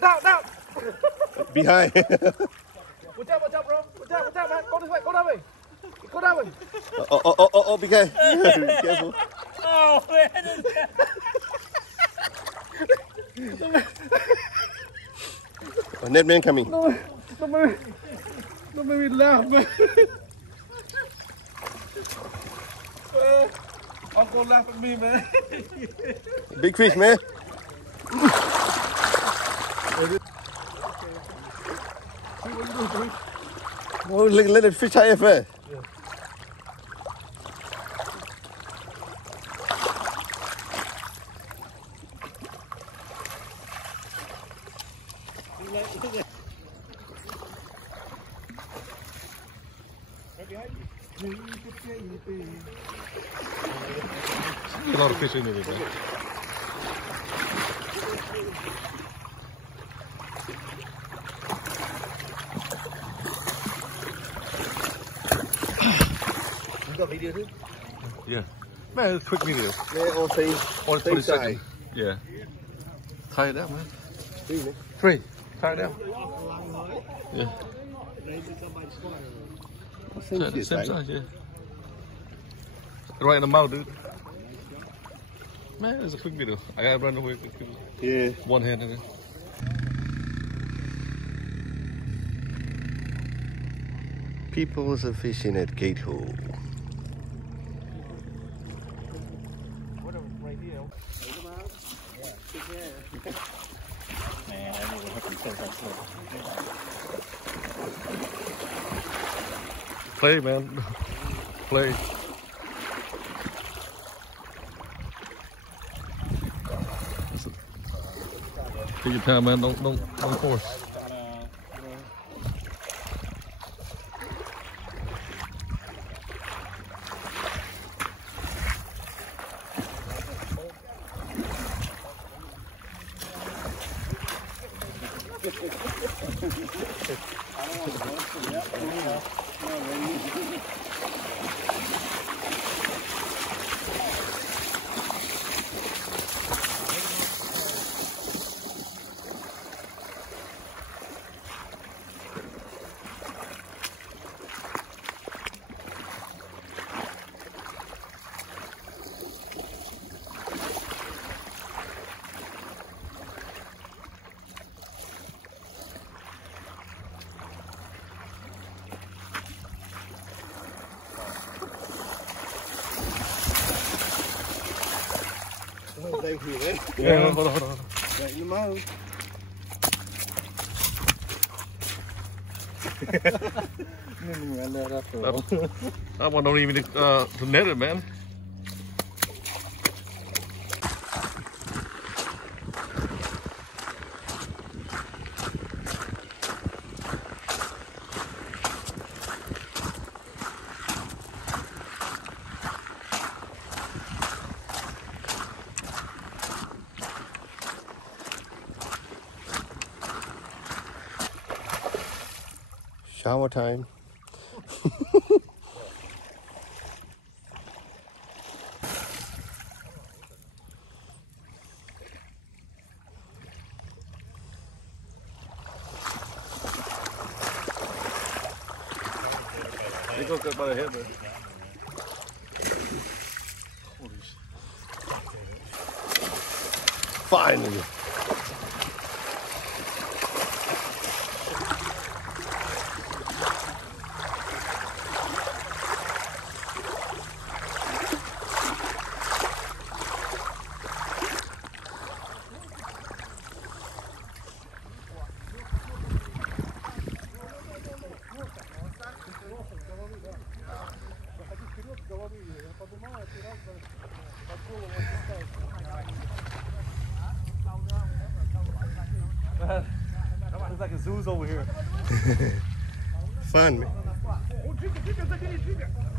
Down. Behind. Watch out, bro. Watch out, man. Go this way. Go that way. Go that way. Oh, be careful. Oh, man. Oh, net man coming. Don't make me laugh, man. Uncle laugh at me, man. Big fish, man. Oh, let it fish higher first. Yeah. A lot of fish in it, man. You got video too? Yeah. Man, it's a quick video. Yeah, all three. Only 20 seconds. Yeah. Tie it down, man. Three. Tie it down. Yeah. Same size, yeah. Right in the mouth, dude. Man, it's a quick video. I gotta run away quickly. Yeah. One hand in it. People are fishing at Gate Hole. Man, I need to hook him so Play, man. Play. Take your time, man. Don't force. Thank you, man. Yeah, hold on. Right in the mouth. That one don't even to net it, man. Shower time. They go cut by the head, man. Finally. It's like a zoo's over here. Fun, man. Oh, chicken,